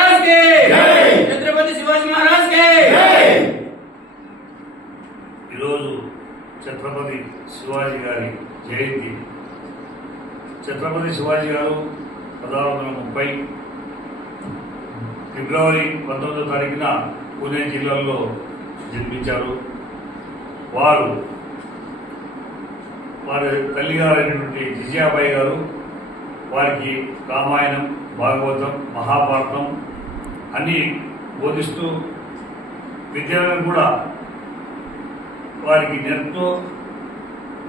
महाराज के। छत्रपति शिवाजी महाराज के। ఈరోజు ఛత్రపతి శివాజీ గారి జయంతి. ఛత్రపతి శివాజీ గారు పదహారు వందల ముప్పై ఫిబ్రవరి పంతొమ్మిదో తారీఖున పూణే జిల్లాలో జన్మించారు. వారు వారి తల్లిగారైనటువంటి జిజియాబాయి గారు వారికి రామాయణం భాగవతం మహాభారతం అన్నీ బోధిస్తూ విద్యను కూడా వారికి నేర్పుతూ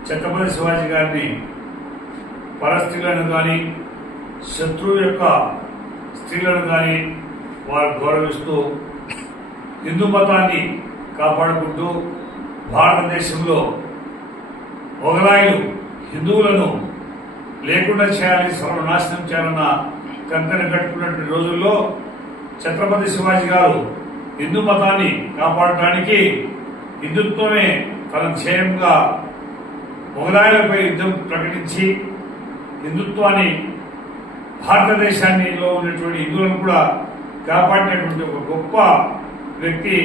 ఛత్రపతి శివాజీ గారిని పరస్త్రీలను కానీ శత్రువు యొక్క స్త్రీలను కానీ వారు గౌరవిస్తూ హిందూ మతాన్ని కాపాడుకుంటూ భారతదేశంలో మొఘలాయులు హిందువులను లేకుండా చేయాలి సర్వనాశనం చేయాలన్న కంకణ కట్టుకున్నటువంటి రోజుల్లో ఛత్రపతి శివాజీ గారు హిందూ మతాన్ని కాపాడటానికి హిందుత్వమే తన ధ్యేయంగా మొగలాయులపై యుద్ధం ప్రకటించి హిందుత్వాన్ని భారతదేశాన్నిలో ఉన్నటువంటి హిందువులను కూడా కాపాడినటువంటి ఒక గొప్ప వ్యక్తి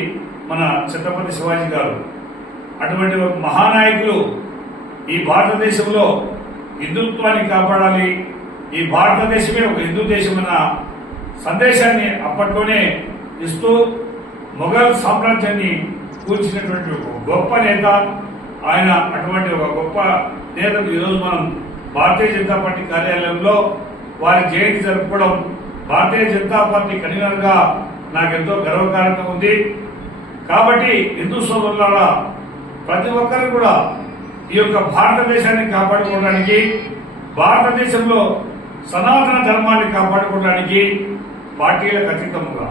మన ఛత్రపతి శివాజీ గారు. అటువంటి మహానాయకులు ఈ భారతదేశంలో హిందుత్వాన్ని కాపాడాలి. ఈ భారతదేశమే ఒక హిందూ దేశమన్న సందేశాన్ని అప్పట్లోనే ఇస్తూ మొఘల్ సామ్రాజ్యాన్ని కూల్చినటువంటి ఒక గొప్ప నేత ఆయన అటువంటి ఒక గొప్ప నేతను ఈరోజు మనం భారతీయ జనతా పార్టీ కార్యాలయంలో వారి జయంతి జరుపుకోవడం భారతీయ జనతా పార్టీ కన్వీనర్గా నాకెంతో గర్వకారంగా ఉంది. కాబట్టి హిందూ సోదరులారా ప్రతి ఒక్కరు కూడా ఈ యొక్క భారతదేశాన్ని కాపాడుకోవడానికి భారతదేశంలో సనాతన ధర్మాన్ని కాపాడుకోవడానికి పార్టీలకు అతీతముగా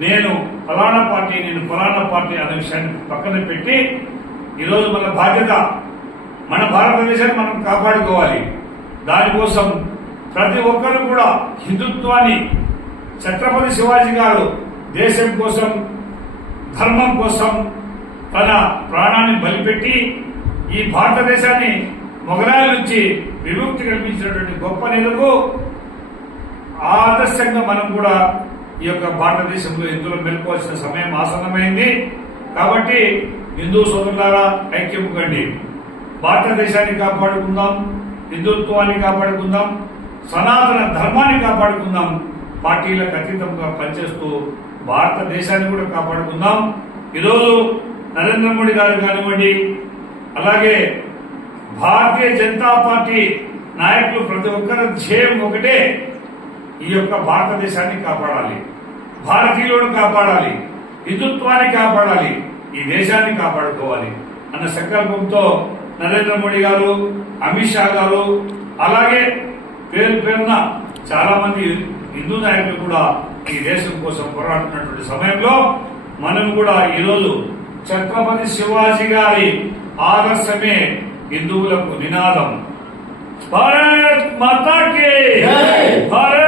నేను ఫలానా పార్టీ నేను ఫలానా పార్టీ అనే విషయాన్ని పక్కన పెట్టి ఈరోజు మన బాధ్యత మన భారతదేశాన్ని మనం కాపాడుకోవాలి. దానికోసం ప్రతి ఒక్కరు కూడా హిందుత్వాన్ని ఛత్రపతి శివాజీ గారు దేశం కోసం ధర్మం కోసం తన ప్రాణాన్ని బలిపెట్టి ఈ భారతదేశాన్ని మొఘలాయల నుంచి విముక్తి కల్పించినటువంటి గొప్ప నేలకు ఆదర్శంగా మనం కూడా ఈ యొక్క భారతదేశంలో హిందువులు మెలుకోవాల్సిన సమయం ఆసన్నమైంది. కాబట్టి హిందూ సోదరులారా ఐక్యం కండి. భారతదేశాన్ని కాపాడుకుందాం హిందుత్వాన్ని కాపాడుకుందాం సనాతన ధర్మాన్ని కాపాడుకుందాం పార్టీలకు అతీతంగా పనిచేస్తూ భారతదేశాన్ని కూడా కాపాడుకుందాం. ఈరోజు నరేంద్ర మోడీ గారు కానివ్వండి అలాగే భారతీయ జనతా పార్టీ నాయకులు ప్రతి ఒక్కరి ధ్యేయం ఒకటే ఈ యొక్క భారతదేశాన్ని కాపాడాలి. భారతీయులను కాపాడాలి. హిందుత్వాన్ని కాపాడాలి. ఈ దేశాన్ని కాపాడుకోవాలి అన్న సంకల్పంతో నరేంద్ర మోడీ గారు అమిత్ షా గారు అలాగే పేరు పేరున చాలా మంది హిందూ నాయకులు కూడా ఈ దేశం కోసం పోరాడుతున్నటువంటి సమయంలో మనం కూడా ఈరోజు ఛత్రపతి శివాజీ గారి ఆదర్శమే హిందువులకు నినాదం భారత్ మాతా కే జై! భారత్